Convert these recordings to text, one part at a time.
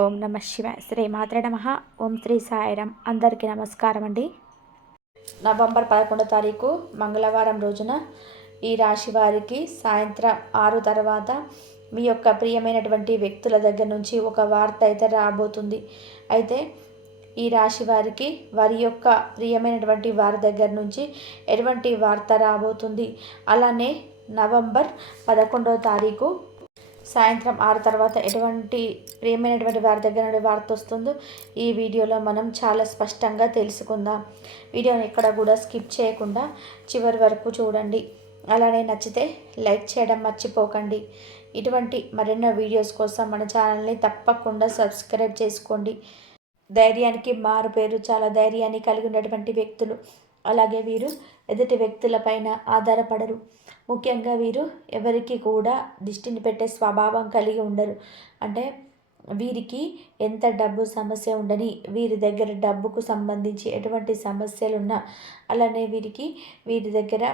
ఓం నమ శివ శ్రీ మాత్ర నమ. ఓం శ్రీ సాయిరామ్. అందరికీ నమస్కారం అండి నవంబర్ పదకొండో తారీఖు మంగళవారం రోజున ఈ రాశి వారికి సాయంత్రం ఆరు తర్వాత మీ యొక్క ప్రియమైనటువంటి వ్యక్తుల దగ్గర నుంచి ఒక వార్త అయితే రాబోతుంది. అయితే ఈ రాశి వారికి వారి యొక్క ప్రియమైనటువంటి వారి దగ్గర నుంచి ఎటువంటి వార్త రాబోతుంది? అలానే నవంబర్ పదకొండవ తారీఖు సాయంత్రం ఆరు తర్వాత ఎటువంటి ప్రియమైనటువంటి వారి దగ్గర నుండి వార్త వస్తుందో ఈ వీడియోలో మనం చాలా స్పష్టంగా తెలుసుకుందాం. వీడియోని ఎక్కడ కూడా స్కిప్ చేయకుండా చివరి వరకు చూడండి. అలానే నచ్చితే లైక్ చేయడం మర్చిపోకండి. ఇటువంటి మరెన్నో వీడియోస్ కోసం మన ఛానల్ని తప్పకుండా సబ్స్క్రైబ్ చేసుకోండి. ధైర్యానికి మారు పేరు చాలా ధైర్యాన్ని కలిగి ఉన్నటువంటి వ్యక్తులు. అలాగే వీరు ఎదుటి వ్యక్తులపైన ఆధారపడరు. ముఖ్యంగా వీరు ఎవరికి కూడా దిష్టిని పెట్టే స్వభావం కలిగి ఉండరు. అంటే వీరికి ఎంత డబ్బు సమస్య ఉండని వీరి దగ్గర డబ్బుకు సంబంధించి ఎటువంటి సమస్యలున్నా అలానే వీరికి వీరి దగ్గర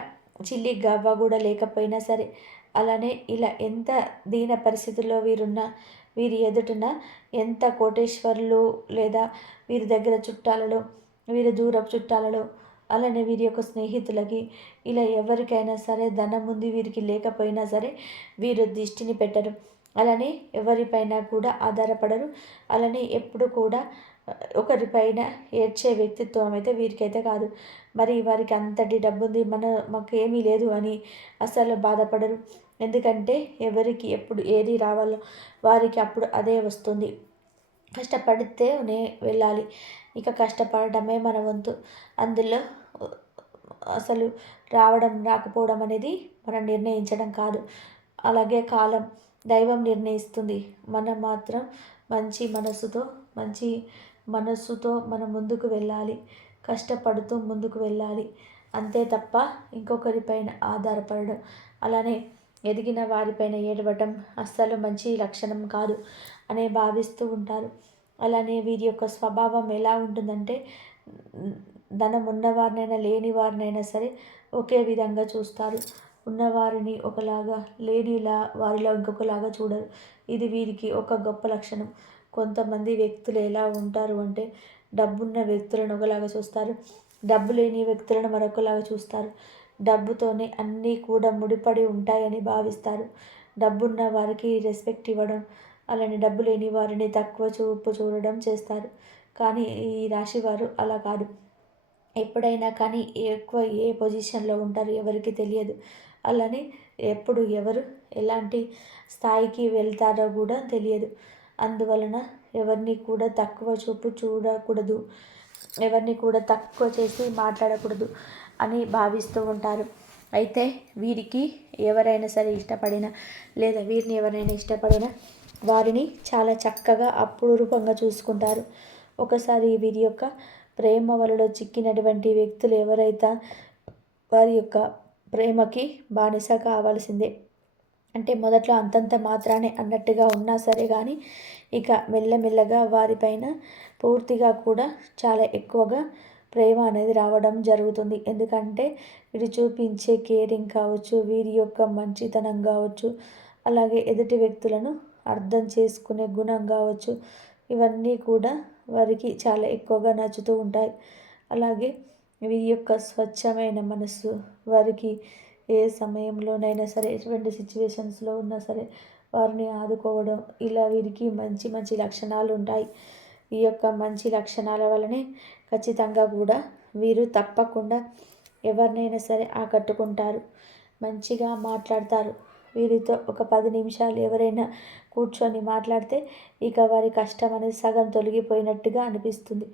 చిల్లి గవ్వ కూడా లేకపోయినా సరే అలానే ఇలా ఎంత దీన పరిస్థితుల్లో వీరున్నా వీరి ఎదుటిన ఎంత కోటేశ్వరులు లేదా వీరి దగ్గర చుట్టాలలో వీరి దూరపు చుట్టాలలో అలానే వీరి యొక్క స్నేహితులకి ఇలా ఎవరికైనా సరే ధనం ఉంది వీరికి లేకపోయినా సరే వీరు దిష్టిని పెట్టరు. అలానే ఎవరిపైన కూడా ఆధారపడరు. అలానే ఎప్పుడు కూడా ఒకరిపైన ఏడ్చే వ్యక్తిత్వం అయితే వీరికైతే కాదు. మరి వారికి అంతటి డబ్బు ఉంది మన మాకు ఏమీ లేదు అని అసలు బాధపడరు. ఎందుకంటే ఎవరికి ఎప్పుడు ఏది రావాలో వారికి అప్పుడు అదే వస్తుంది. కష్టపడితేనే వెళ్ళాలి. ఇక కష్టపడటమే మన వంతు. అందులో అసలు రావడం రాకపోవడం అనేది మనం నిర్ణయించడం కాదు. అలాగే కాలం దైవం నిర్ణయిస్తుంది. మనం మాత్రం మంచి మనసుతో మంచి మనస్సుతో మనం ముందుకు వెళ్ళాలి. కష్టపడుతూ ముందుకు వెళ్ళాలి. అంతే తప్ప ఇంకొకరిపైన ఆధారపడడం అలానే ఎదిగిన వారిపైన ఏడవటం అస్సలు మంచి లక్షణం కాదు అనే భావిస్తూ ఉంటారు. అలానే వీరి యొక్క స్వభావం ఎలా ఉంటుందంటే ధనం ఉన్నవారినైనా లేని వారినైనా సరే ఒకే విధంగా చూస్తారు. ఉన్నవారిని ఒకలాగా లేనిలా వారిలో ఇంకొకలాగా చూడరు. ఇది వీరికి ఒక గొప్ప లక్షణం. కొంతమంది వ్యక్తులు ఎలా ఉంటారు అంటే డబ్బున్న వ్యక్తులను ఒకలాగా చూస్తారు. డబ్బు లేని వ్యక్తులను మరొకలాగా చూస్తారు. డబ్బుతోనే అన్నీ కూడా ముడిపడి ఉంటాయని భావిస్తారు. డబ్బున్న వారికి రెస్పెక్ట్ ఇవ్వడం అలానే డబ్బు లేని వారిని తక్కువ చూపు చూడడం చేస్తారు. కానీ ఈ రాశి వారు అలా కాదు. ఎప్పుడైనా కానీ ఎక్కువ ఏ పొజిషన్లో ఉంటారు ఎవరికి తెలియదు. అలానే ఎప్పుడు ఎవరు ఎలాంటి స్థాయికి వెళ్తారో కూడా తెలియదు. అందువలన ఎవరిని కూడా తక్కువ చూపు చూడకూడదు. ఎవరిని కూడా తక్కువ చేసి మాట్లాడకూడదు అని భావిస్తూ ఉంటారు. అయితే వీరికి ఎవరైనా సరే ఇష్టపడినా లేదా వీరిని ఎవరైనా ఇష్టపడినా వారిని చాలా చక్కగా అపురూపంగా చూసుకుంటారు. ఒకసారి వీరి యొక్క ప్రేమ వలలో చిక్కినటువంటి వ్యక్తులు ఎవరైతే వారి యొక్క ప్రేమకి బానిస కావాల్సిందే. అంటే మొదట్లో అంతంత మాత్రానే అన్నట్టుగా ఉన్నా సరే కానీ ఇక మెల్లమెల్లగా వారిపైన పూర్తిగా కూడా చాలా ఎక్కువగా ప్రేమ అనేది రావడం జరుగుతుంది. ఎందుకంటే వీరు చూపించే కేరింగ్ కావచ్చు వీరి యొక్క మంచితనం కావచ్చు అలాగే ఎదుటి వ్యక్తులను అర్థం చేసుకునే గుణం కావచ్చు. ఇవన్నీ కూడా వారికి చాలా ఎక్కువగా నచ్చుతూ ఉంటాయి. అలాగే వీరి యొక్క స్వచ్ఛమైన మనస్సు వారికి ఏ సమయంలోనైనా సరే ఎటువంటి సిచ్యువేషన్స్లో ఉన్నా సరే వారిని ఆదుకోవడం ఇలా వీరికి మంచి మంచి లక్షణాలు ఉంటాయి. ఈ యొక్క మంచి లక్షణాల వలనే ఖచ్చితంగా కూడా వీరు తప్పకుండా ఎవరినైనా సరే ఆకట్టుకుంటారు. మంచిగా మాట్లాడతారు. వీరితో ఒక పది నిమిషాలు ఎవరైనా కూర్చొని మాట్లాడితే ఇక వారి కష్టం అనేది సగం తొలగిపోయినట్టుగా అనిపిస్తుంది.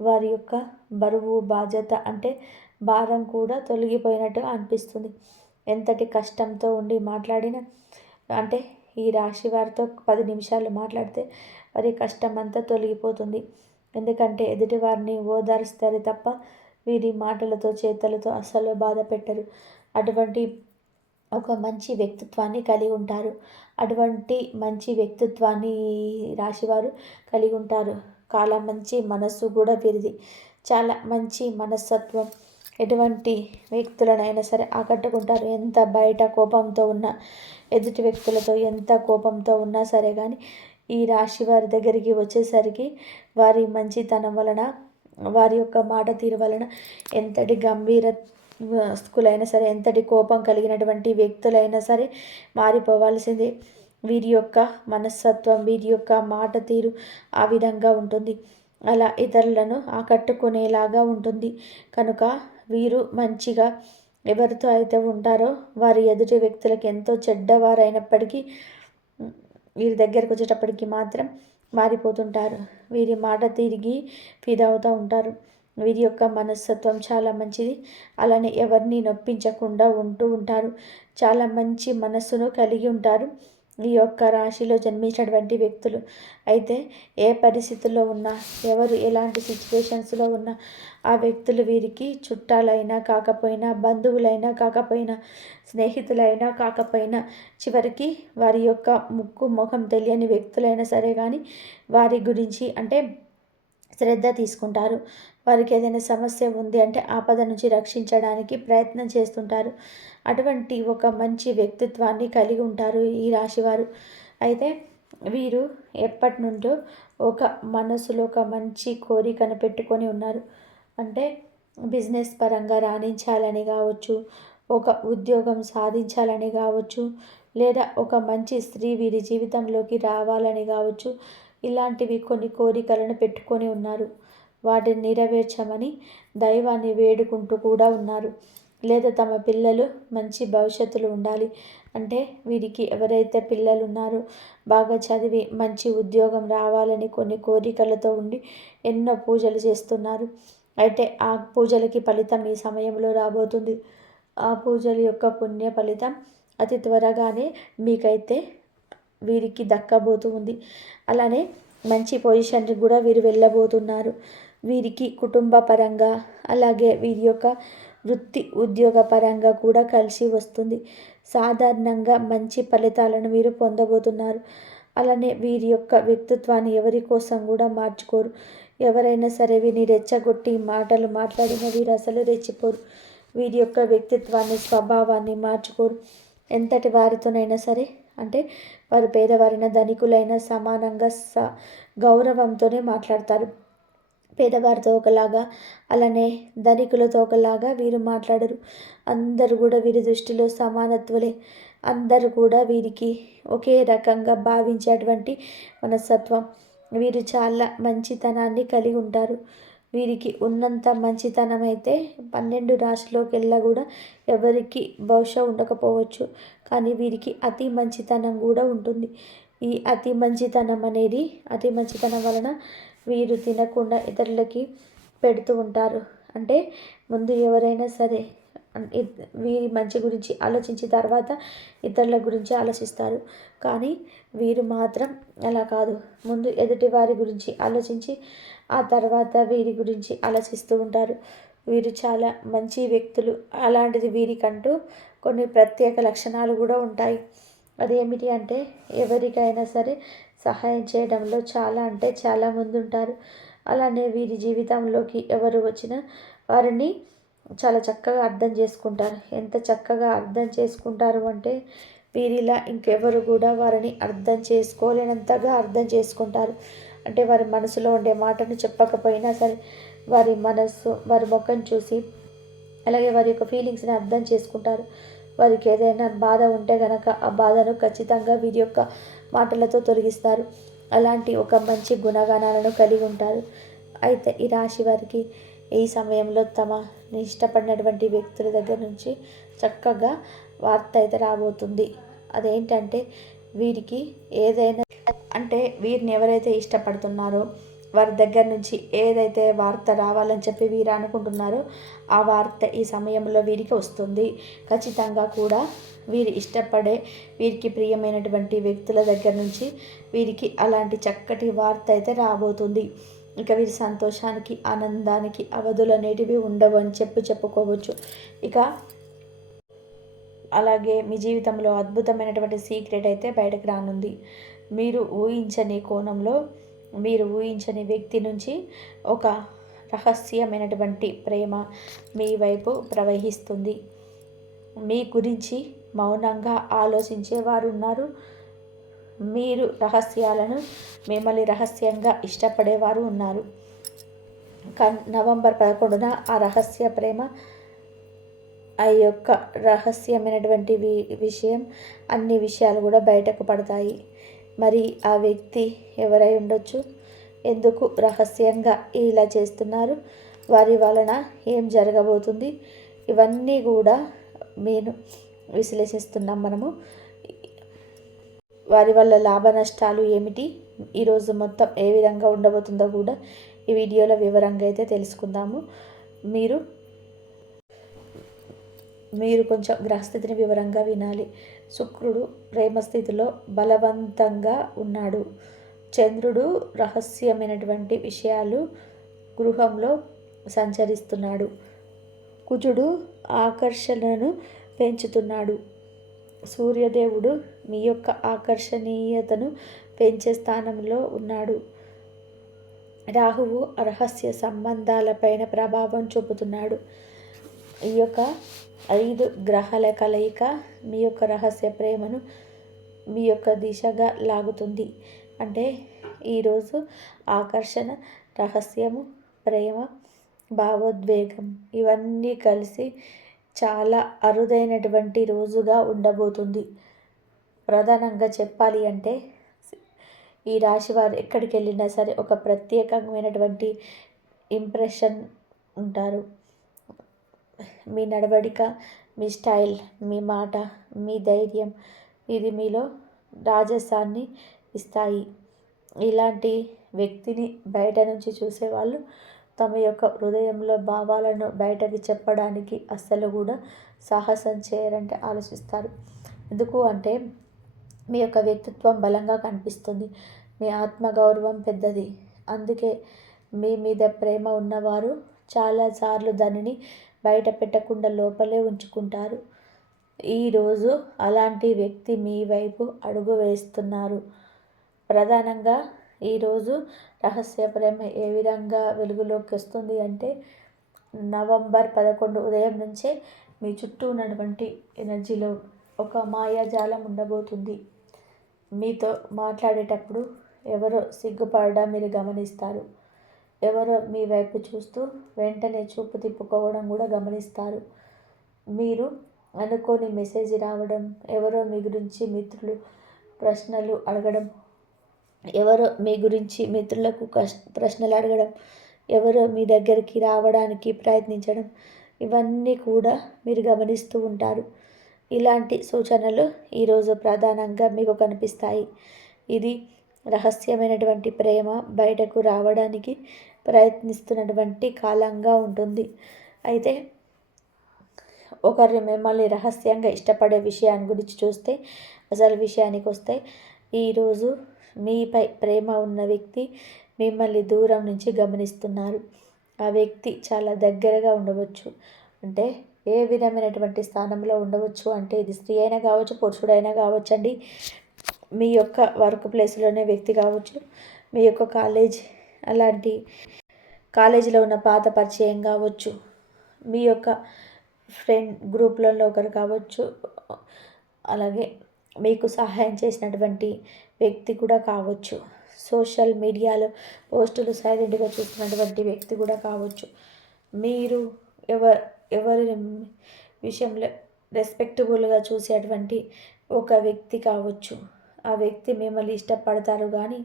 వారి యొక్క బరువు బాధ్యత అంటే భారం కూడా తొలగిపోయినట్టుగా అనిపిస్తుంది. ఎంతటి కష్టంతో ఉండి మాట్లాడిన అంటే ఈ రాశి వారితో పది నిమిషాలు మాట్లాడితే వారి కష్టం అంతా తొలగిపోతుంది. ఎందుకంటే ఎదుటి వారిని ఓదారుస్తారు తప్ప వీరి మాటలతో చేతలతో అస్సలు బాధ పెట్టరు. అటువంటి ఒక మంచి వ్యక్తిత్వాన్ని కలిగి ఉంటారు. అటువంటి మంచి వ్యక్తిత్వాన్ని రాశివారు కలిగి ఉంటారు. చాలా మంచి మనస్సు కూడా వీరిది. చాలా మంచి మనస్తత్వం ఎటువంటి వ్యక్తులనైనా సరే ఆకట్టుకుంటారు. ఎంత బయట కోపంతో ఉన్నా ఎదుటి వ్యక్తులతో ఎంత కోపంతో ఉన్నా సరే కానీ ఈ రాశి వారి దగ్గరికి వచ్చేసరికి వారి మంచితనం వలన వారి యొక్క మాట తీరు వలన ఎంతటి గంభీర వస్తువులైనా సరే ఎంతటి కోపం కలిగినటువంటి వ్యక్తులైనా సరే మారిపోవాల్సిందే. వీరి యొక్క మనస్తత్వం వీరి యొక్క మాట తీరు ఆ విధంగా ఉంటుంది. అలా ఇతరులను ఆకట్టుకునేలాగా ఉంటుంది. కనుక వీరు మంచిగా ఎవరితో అయితే ఉంటారో వారి ఎదుటి వ్యక్తులకు ఎంతో చెడ్డవారైనప్పటికీ వీరి దగ్గరకు వచ్చేటప్పటికి మాత్రం మారిపోతుంటారు. వీరి మాట తిరిగి ఫిదవుతూ ఉంటారు. వీరి యొక్క మనస్తత్వం చాలా మంచిది. అలానే ఎవరిని నొప్పించకుండా ఉంటూ ఉంటారు. చాలా మంచి మనస్సును కలిగి ఉంటారు. ఈ యొక్క రాశిలో జన్మించినటువంటి వ్యక్తులు. అయితే ఏ పరిస్థితుల్లో ఉన్నా ఎవరు ఎలాంటి సిచ్యువేషన్స్లో ఉన్నా ఆ వ్యక్తులు వీరికి చుట్టాలైనా కాకపోయినా బంధువులైనా కాకపోయినా స్నేహితులైనా కాకపోయినా చివరికి వారి యొక్క ముక్కు ముఖం తెలియని వ్యక్తులైనా సరే కానీ వారి గురించి అంటే శ్రద్ధ తీసుకుంటారు. వారికి ఏదైనా సమస్య ఉంది అంటే ఆపద నుంచి రక్షించడానికి ప్రయత్నం చేస్తుంటారు. అటువంటి ఒక మంచి వ్యక్తిత్వాన్ని కలిగి ఉంటారు ఈ రాశివారు. అయితే వీరు ఎప్పటి నుండో ఒక మనసులో ఒక మంచి కోరికను పెట్టుకొని ఉన్నారు. అంటే బిజినెస్ పరంగా రాణించాలని కావచ్చు ఒక ఉద్యోగం సాధించాలని కావచ్చు లేదా ఒక మంచి స్త్రీ వీరి జీవితంలోకి రావాలని కావచ్చు ఇలాంటివి కొన్ని కోరికలను పెట్టుకొని ఉన్నారు. వాటిని నెరవేర్చమని దైవాన్ని వేడుకుంటూ కూడా ఉన్నారు. లేదా తమ పిల్లలు మంచి భవిష్యత్తులో ఉండాలి అంటే వీరికి ఎవరైతే పిల్లలు ఉన్నారో బాగా చదివి మంచి ఉద్యోగం రావాలని కొన్ని కోరికలతో ఉండి ఎన్నో పూజలు చేస్తున్నారు. అయితే ఆ పూజలకి ఫలితం ఈ సమయంలో రాబోతుంది. ఆ పూజల యొక్క పుణ్య ఫలితం అతి త్వరగానే మీకైతే వీరికి దక్కబోతుంది అలానే మంచి పొజిషన్కి కూడా వీరు వెళ్ళబోతున్నారు. వీరికి కుటుంబ పరంగా అలాగే వీరి యొక్క వృత్తి ఉద్యోగ పరంగా కూడా కలిసి వస్తుంది. సాధారణంగా మంచి ఫలితాలను వీరు పొందబోతున్నారు. అలానే వీరి యొక్క వ్యక్తిత్వాన్ని ఎవరి కోసం కూడా మార్చుకోరు. ఎవరైనా సరే వీరిని రెచ్చగొట్టి మాటలు మాట్లాడిన వీరు అసలు రెచ్చిపోరు. వీరి యొక్క వ్యక్తిత్వాన్ని స్వభావాన్ని మార్చుకోరు. ఎంతటి వారితోనైనా సరే అంటే వారు పేదవారైన ధనికులైన సమానంగా స గౌరవంతోనే మాట్లాడతారు. పేదవారితో ఒకలాగా అలానే ధనికులతో ఒకలాగా వీరు మాట్లాడరు. అందరూ కూడా వీరి దృష్టిలో సమానత్వలే. అందరూ కూడా వీరికి ఒకే రకంగా భావించేటువంటి మనస్తత్వం. వీరు చాలా మంచితనాన్ని కలిగి ఉంటారు. వీరికి ఉన్నంత మంచితనం అయితే పన్నెండు రాశిలోకి వెళ్ళా కూడా ఎవరికి బహుశా ఉండకపోవచ్చు. కానీ వీరికి అతి మంచితనం కూడా ఉంటుంది. ఈ అతి మంచితనం అనేది అతి మంచితనం వలన వీరు తినకుండా ఇతరులకి పెడుతూ ఉంటారు. అంటే ముందు ఎవరైనా సరే వీరి మంచి గురించి ఆలోచించిన తర్వాత ఇతరుల గురించి ఆలోచిస్తారు. కానీ వీరు మాత్రం అలా కాదు. ముందు ఎదుటి వారి గురించి ఆలోచించి ఆ తర్వాత వీరి గురించి ఆలోచిస్తూ ఉంటారు. వీరు చాలా మంచి వ్యక్తులు. అలాంటిది వీరికంటూ కొన్ని ప్రత్యేక లక్షణాలు కూడా ఉంటాయి. అదేమిటి అంటే ఎవరికైనా సరే సహాయం చేయడంలో చాలా అంటే చాలా ముందుంటారు. ఉంటారు అలానే వీరి జీవితంలోకి ఎవరు వచ్చినా వారిని చాలా చక్కగా అర్థం చేసుకుంటారు. ఎంత చక్కగా అర్థం చేసుకుంటారు అంటే వీరిలా ఇంకెవరు కూడా వారిని అర్థం చేసుకోలేనంతగా అర్థం చేసుకుంటారు. అంటే వారి మనసులో ఉండే మాటను చెప్పకపోయినా సరే వారి మనస్సు వారి ముఖం చూసి అలాగే వారి యొక్క ఫీలింగ్స్ని అర్థం చేసుకుంటారు. వారికి ఏదైనా బాధ ఉంటే కనుక ఆ బాధను ఖచ్చితంగా వీరి యొక్క మాటలతో తొలగిస్తారు. అలాంటి ఒక మంచి గుణగణాలను కలిగి ఉంటారు. అయితే ఈ రాశి వారికి ఈ సమయంలో తమ ఇష్టపడినటువంటి వ్యక్తుల దగ్గర నుంచి చక్కగా వార్త అయితే రాబోతుంది. అదేంటంటే వీరికి ఏదైనా అంటే వీరిని ఎవరైతే ఇష్టపడుతున్నారో వారి దగ్గర నుంచి ఏదైతే వార్త రావాలని చెప్పి వీరు అనుకుంటున్నారో ఆ వార్త ఈ సమయంలో వీరికి వస్తుంది. ఖచ్చితంగా కూడా వీరు ఇష్టపడే వీరికి ప్రియమైనటువంటి వ్యక్తుల దగ్గర నుంచి వీరికి అలాంటి చక్కటి వార్త అయితే రాబోతుంది. ఇక వీరి సంతోషానికి ఆనందానికి అవధులు అనేటివి ఉండవు అని చెప్పి చెప్పుకోవచ్చు. ఇక అలాగే మీ జీవితంలో అద్భుతమైనటువంటి సీక్రెట్ అయితే బయటకు రానుంది. మీరు ఊహించని కోణంలో మీరు ఊహించని వ్యక్తి నుంచి ఒక రహస్యమైనటువంటి ప్రేమ మీ వైపు ప్రవహిస్తుంది. మీ గురించి మౌనంగా ఆలోచించే వారు ఉన్నారు మీరు రహస్యాలను మిమ్మల్ని రహస్యంగా ఇష్టపడేవారు ఉన్నారు. కన్ నవంబర్ పదకొండున ఆ రహస్య ప్రేమ ఆ యొక్క రహస్యమైనటువంటి వి విషయం అన్ని విషయాలు కూడా బయటకు పడతాయి. మరి ఆ వ్యక్తి ఎవరై ఉండొచ్చు? ఎందుకు రహస్యంగా ఇలా చేస్తున్నారు? వారి వలన ఏం జరగబోతుంది? ఇవన్నీ కూడా నేను విశ్లేషిస్తున్నాం మనము. వారి వల్ల లాభ నష్టాలు ఏమిటి? ఈరోజు మొత్తం ఏ విధంగా ఉండబోతుందో కూడా ఈ వీడియోలో వివరంగా అయితే తెలుసుకుందాము. మీరు మీరు కొంచెం గ్రహస్థితిని వివరంగా వినాలి. శుక్రుడు ప్రేమ స్థితిలో బలవంతంగా ఉన్నాడు. చంద్రుడు రహస్యమైనటువంటి విషయాలు గృహంలో సంచరిస్తున్నాడు. కుజుడు ఆకర్షణను పెంచుతున్నాడు. సూర్యదేవుడు మీ యొక్క ఆకర్షణీయతను పెంచే స్థానంలో ఉన్నాడు. రాహువు రహస్య సంబంధాలపైన ప్రభావం చూపుతున్నాడు. ఈ యొక్క ఐదు గ్రహాల కలయిక మీ యొక్క రహస్య ప్రేమను మీ యొక్క దిశగా లాగుతుంది. అంటే ఈరోజు ఆకర్షణ రహస్యము ప్రేమ భావోద్వేగం ఇవన్నీ కలిసి చాలా అరుదైనటువంటి రోజుగా ఉండబోతుంది. ప్రధానంగా చెప్పాలి అంటే ఈ రాశి వారు ఎక్కడికి వెళ్ళినా సరే ఒక ప్రత్యేకమైనటువంటి ఇంప్రెషన్ ఉంటారు. మీ నడవడిక మీ స్టైల్ మీ మాట మీ ధైర్యం ఇది మీలో రాజసాన్ని ఇస్తాయి. ఇలాంటి వ్యక్తిని బయట నుంచి చూసేవాళ్ళు తమ యొక్క హృదయంలో భావాలను బయటకి చెప్పడానికి అస్సలు కూడా సాహసం చేయరంటే ఆలోచిస్తారు. ఎందుకు అంటే మీ యొక్క వ్యక్తిత్వం బలంగా కనిపిస్తుంది. మీ ఆత్మగౌరవం పెద్దది. అందుకే మీ మీద ప్రేమ ఉన్నవారు చాలాసార్లు దానిని బయట పెట్టకుండా లోపలే ఉంచుకుంటారు. ఈరోజు అలాంటి వ్యక్తి మీ వైపు అడుగు వేస్తున్నారు. ప్రధానంగా ఈరోజు రహస్య ప్రేమ ఏ విధంగా వెలుగులోకి వస్తుంది అంటే నవంబర్ పదకొండు ఉదయం నుంచే మీ చుట్టూ ఉన్నటువంటి ఎనర్జీలో ఒక మాయాజాలం ఉండబోతుంది. మీతో మాట్లాడేటప్పుడు ఎవరో సిగ్గుపడడం మీరు గమనిస్తారు. ఎవరో మీ వైపు చూస్తూ వెంటనే చూపు తిప్పుకోవడం కూడా గమనిస్తారు. మీరు అనుకోని మెసేజ్ రావడం ఎవరో మీ గురించి మిత్రులు ప్రశ్నలు అడగడం ఎవరో మీ గురించి మిత్రులకు కష్ ప్రశ్నలు అడగడం ఎవరో మీ దగ్గరికి రావడానికి ప్రయత్నించడం ఇవన్నీ కూడా మీరు గమనిస్తూ ఉంటారు. ఇలాంటి సూచనలు ఈరోజు ప్రధానంగా మీకు కనిపిస్తాయి. ఇది రహస్యమైనటువంటి ప్రేమ బయటకు రావడానికి ప్రయత్నిస్తున్నటువంటి కాలంగా ఉంటుంది. అయితే ఒకరిని మిమ్మల్ని రహస్యంగా ఇష్టపడే విషయాన్ని గురించి చూస్తే అసలు విషయానికి వస్తే ఈరోజు మీపై ప్రేమ ఉన్న వ్యక్తి మిమ్మల్ని దూరం నుంచి గమనిస్తున్నారు. ఆ వ్యక్తి చాలా దగ్గరగా ఉండవచ్చు. అంటే ఏ విధమైనటువంటి స్థానంలో ఉండవచ్చు? అంటే ఇది స్త్రీ అయినా కావచ్చు పురుషుడైనా కావచ్చు అండి మీ యొక్క వర్క్ ప్లేస్లోనే వ్యక్తి కావచ్చు. మీ యొక్క కాలేజ్ అలాంటి కాలేజీలో ఉన్న పాత పరిచయం కావచ్చు. మీ యొక్క ఫ్రెండ్ గ్రూప్లలో ఒకరు కావచ్చు. అలాగే మీకు సహాయం చేసినటువంటి వ్యక్తి కూడా కావచ్చు. సోషల్ మీడియాలో పోస్టులు సైలెంట్గా చూస్తున్నటువంటి వ్యక్తి కూడా కావచ్చు. మీరు ఎవరు ఎవరి విషయంలో రెస్పెక్టబుల్గా చూసేటువంటి ఒక వ్యక్తి కావచ్చు. ఆ వ్యక్తి మిమ్మల్ని ఇష్టపడతారు కానీ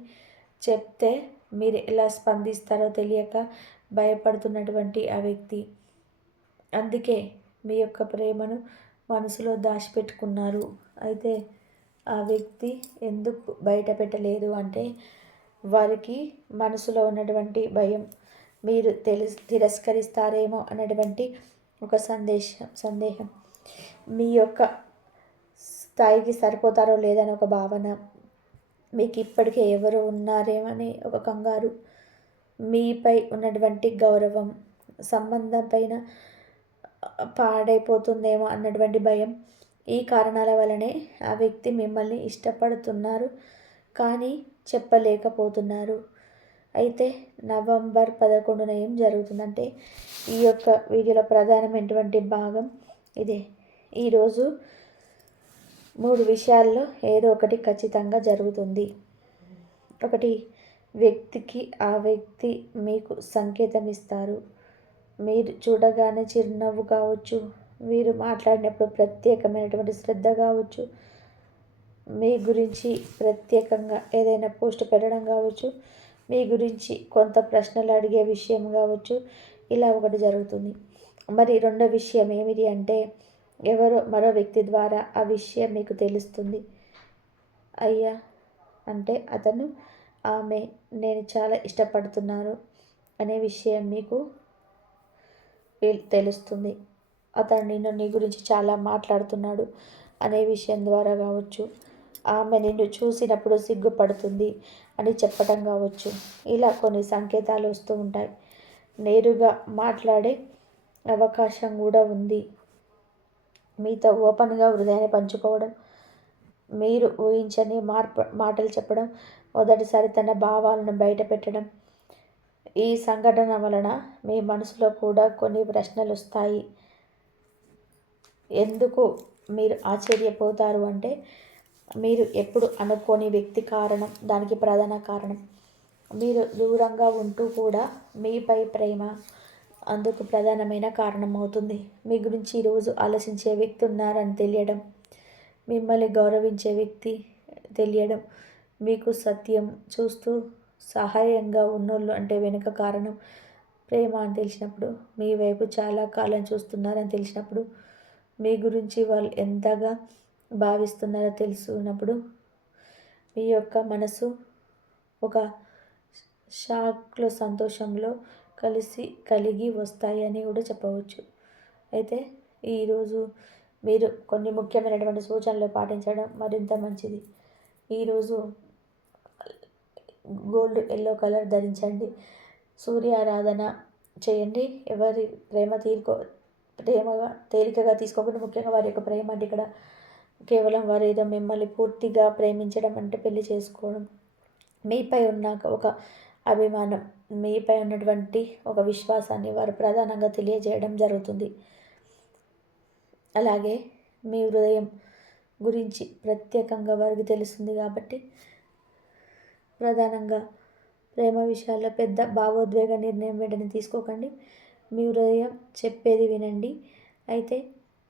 చెప్తే మీరు ఎలా స్పందిస్తారో తెలియక భయపడుతున్నటువంటి ఆ వ్యక్తి. అందుకే మీ యొక్క ప్రేమను మనసులో దాచిపెట్టుకున్నారు. అయితే ఆ వ్యక్తి ఎందుకు బయట పెట్టలేదు అంటే వారికి మనసులో ఉన్నటువంటి భయం. మీరు తెలి తిరస్కరిస్తారేమో అన్నటువంటి ఒక సందేశం సందేహం. మీ యొక్క స్థాయికి సరిపోతారో లేదని ఒక భావన. మీకు ఇప్పటికే ఎవరు ఉన్నారేమని ఒక కంగారు. మీపై ఉన్నటువంటి గౌరవం సంబంధం పైన పాడైపోతుందేమో అన్నటువంటి భయం. ఈ కారణాల వలనే ఆ వ్యక్తి మిమ్మల్ని ఇష్టపడుతున్నారు కానీ చెప్పలేకపోతున్నారు. అయితే నవంబర్ పదకొండున ఏం జరుగుతుందంటే ఈ యొక్క వీడియోలో ప్రధానమైనటువంటి భాగం ఇదే. ఈరోజు మూడు విషయాల్లో ఏదో ఒకటి ఖచ్చితంగా జరుగుతుంది. ఒకటి వ్యక్తికి ఆ వ్యక్తి మీకు సంకేతం ఇస్తారు మీరు చూడగానే చిరునవ్వు కావచ్చు మీరు మాట్లాడినప్పుడు ప్రత్యేకమైనటువంటి శ్రద్ధ కావచ్చు. మీ గురించి ప్రత్యేకంగా ఏదైనా పోస్ట్ పెట్టడం కావచ్చు. మీ గురించి కొంత ప్రశ్నలు అడిగే విషయం కావచ్చు. ఇలా ఒకటి జరుగుతుంది. మరి రెండో విషయం ఏమిటి అంటే ఎవరో మరో వ్యక్తి ద్వారా ఆ విషయం మీకు తెలుస్తుంది. అయ్యా అంటే అతను ఆమె నేను చాలా ఇష్టపడుతున్నారు అనే విషయం మీకు తెలుస్తుంది. అతను నిన్ను నీ గురించి చాలా మాట్లాడుతున్నాడు అనే విషయం ద్వారా కావచ్చు. ఆమె నిన్ను చూసినప్పుడు సిగ్గుపడుతుంది అని చెప్పటం కావచ్చు. ఇలా కొన్ని సంకేతాలు వస్తూ ఉంటాయి. నేరుగా మాట్లాడే అవకాశం కూడా ఉంది. మీతో ఓపెన్గా హృదయాన్ని పంచుకోవడం మీరు ఊహించని మార్ప మాటలు చెప్పడం మొదటిసారి తన భావాలను బయట పెట్టడం ఈ సంఘటన వలన మీ మనసులో కూడా కొన్ని ప్రశ్నలు వస్తాయి. ఎందుకు మీరు ఆశ్చర్యపోతారు అంటే మీరు ఎప్పుడు అనుకోని వ్యక్తి కారణం దానికి ప్రధాన కారణం. మీరు దూరంగా ఉంటూ కూడా మీపై ప్రేమ అందుకు ప్రధానమైన కారణం అవుతుంది మీ గురించి ఈరోజు ఆలోచించే వ్యక్తి ఉన్నారని తెలియడం మిమ్మల్ని గౌరవించే వ్యక్తి తెలియడం మీకు సత్యం చూస్తూ సహాయంగా ఉన్నోళ్ళు అంటే వెనుక కారణం ప్రేమ అని తెలిసినప్పుడు మీ వైపు చాలా కాలం చూస్తున్నారని తెలిసినప్పుడు మీ గురించి వాళ్ళు ఎంతగా భావిస్తున్నారో తెలుసుకున్నప్పుడు మీ యొక్క మనసు ఒక షాక్లో సంతోషంలో కలిసి కలిగి వస్తాయి అని కూడా చెప్పవచ్చు. అయితే ఈరోజు మీరు కొన్ని ముఖ్యమైనటువంటి సూచనలు పాటించడం మరింత మంచిది. ఈరోజు గోల్డ్ ఎల్లో కలర్ ధరించండి. సూర్య ఆరాధన చేయండి. ఎవరి ప్రేమ తీర్కో ప్రేమగా తేలికగా తీసుకోకుండా ముఖ్యంగా వారి యొక్క ప్రేమ అంటే ఇక్కడ కేవలం వారు ఏదో మిమ్మల్ని పూర్తిగా ప్రేమించడం అంటే పెళ్ళి చేసుకోవడం. మీపై ఉన్న ఒక అభిమానం మీపై ఉన్నటువంటి ఒక విశ్వాసాన్ని వారు ప్రధానంగా తెలియజేయడం జరుగుతుంది. అలాగే మీ హృదయం గురించి ప్రత్యేకంగా వారికి తెలుస్తుంది కాబట్టి ప్రధానంగా ప్రేమ విషయాల్లో పెద్ద భావోద్వేగ నిర్ణయం వెంటనే తీసుకోకండి. మీ హృదయం చెప్పేది వినండి. అయితే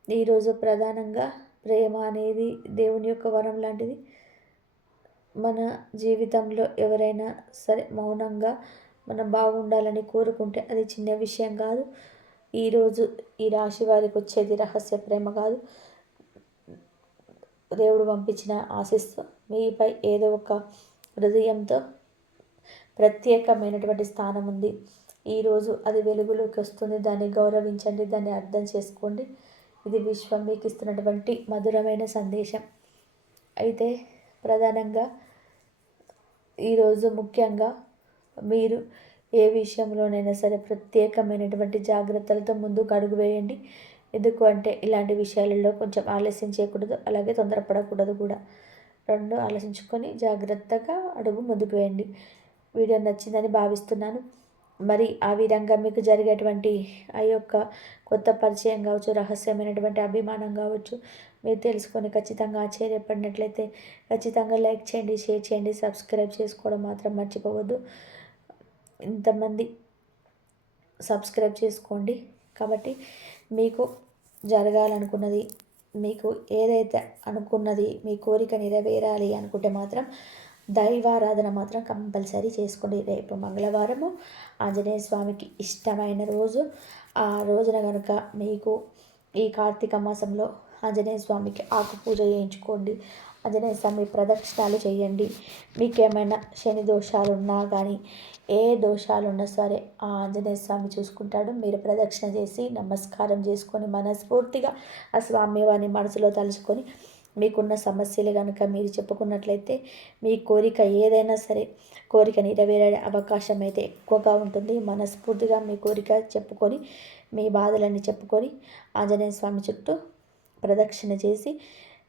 ఈరోజు ప్రధానంగా ప్రేమ అనేది దేవుని యొక్క వరం లాంటిది. మన జీవితంలో ఎవరైనా సరే మౌనంగా మనం బాగుండాలని కోరుకుంటే అది చిన్న విషయం కాదు. ఈరోజు ఈ రాశి వారికి వచ్చేది రహస్య ప్రేమ కాదు. దేవుడు పంపించిన ఆశిస్తూ మీపై ఏదో ఒక హృదయంతో ప్రత్యేకమైనటువంటి స్థానం ఉంది. ఈరోజు అది వెలుగులోకి వస్తుంది. దాన్ని గౌరవించండి. దాన్ని అర్థం చేసుకోండి. ఇది విశ్వం మీకు ఇస్తున్నటువంటి మధురమైన సందేశం. అయితే ప్రధానంగా ఈరోజు ముఖ్యంగా మీరు ఏ విషయంలోనైనా సరే ప్రత్యేకమైనటువంటి జాగ్రత్తలతో ముందుకు అడుగు వేయండి. ఎందుకు అంటే ఇలాంటి విషయాలలో కొంచెం ఆలస్యం చేయకూడదు. అలాగే తొందరపడకూడదు కూడా. రెండు ఆలోచించుకొని జాగ్రత్తగా అడుగు ముందుకు వేయండి. వీడియో నచ్చిందని భావిస్తున్నాను. మరి ఆ విధంగా మీకు జరిగేటువంటి ఆ యొక్క కొత్త పరిచయం కావచ్చు రహస్యమైనటువంటి అభిమానం కావచ్చు మీరు తెలుసుకొని ఖచ్చితంగా ఆశ్చర్యపడినట్లయితే ఖచ్చితంగా లైక్ చేయండి షేర్ చేయండి సబ్స్క్రైబ్ చేసుకోవడం మాత్రం మర్చిపోవద్దు. ఇంతమంది సబ్స్క్రైబ్ చేసుకోండి. కాబట్టి మీకు జరగాలనుకున్నది మీకు ఏదైతే అనుకున్నది మీ కోరిక నెరవేరాలి అనుకుంటే మాత్రం దైవారాధన మాత్రం కంపల్సరీ చేసుకోండి. రేపు మంగళవారము ఆంజనేయ స్వామికి ఇష్టమైన రోజు. ఆ రోజున కనుక మీకు ఈ కార్తీక మాసంలో ఆంజనేయ స్వామికి ఆకు పూజ చేయించుకోండి. ఆంజనేయ స్వామి ప్రదక్షిణాలు చేయండి. మీకేమైనా శని దోషాలు ఉన్నా కానీ ఏ దోషాలు ఉన్నా సరే ఆ ఆంజనేయ స్వామి చూసుకుంటాడు. మీరు ప్రదక్షిణ చేసి నమస్కారం చేసుకొని మనస్ఫూర్తిగా ఆ స్వామి వారిని మనసులో తలుచుకొని మీకున్న సమస్యలు కనుక మీరు చెప్పుకున్నట్లయితే మీ కోరిక ఏదైనా సరే కోరిక నెరవేరే అవకాశం అయితే ఎక్కువగా ఉంటుంది. మనస్ఫూర్తిగా మీ కోరిక చెప్పుకొని మీ బాధలన్నీ చెప్పుకొని ఆంజనేయ స్వామి చుట్టూ ప్రదక్షిణ చేసి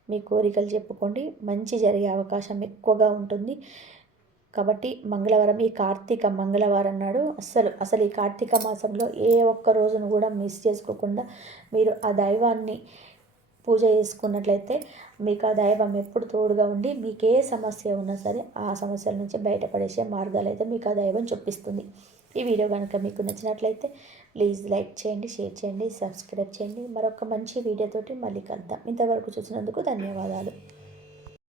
మీ కోరికలు చెప్పుకోండి. మంచి జరిగే అవకాశం ఎక్కువగా ఉంటుంది. కాబట్టి మంగళవారం ఈ కార్తీక మంగళవారం నాడు అస్సలు అసలు ఈ కార్తీక మాసంలో ఏ ఒక్క రోజును కూడా మిస్ చేసుకోకుండా మీరు ఆ దైవాన్ని పూజ చేసుకున్నట్లయితే మీకు ఆ దైవం ఎప్పుడు తోడుగా ఉండి మీకు ఏ సమస్య ఉన్నా సరే ఆ సమస్యల నుంచి బయటపడేసే మార్గాలు అయితే మీకు ఆ దైవం చూపిస్తుంది. ఈ వీడియో కనుక మీకు నచ్చినట్లయితే ప్లీజ్ లైక్ చేయండి షేర్ చేయండి సబ్స్క్రైబ్ చేయండి. మరొక మంచి వీడియోతోటి మళ్ళీ కలుద్దాం. ఇంతవరకు చూసినందుకు ధన్యవాదాలు.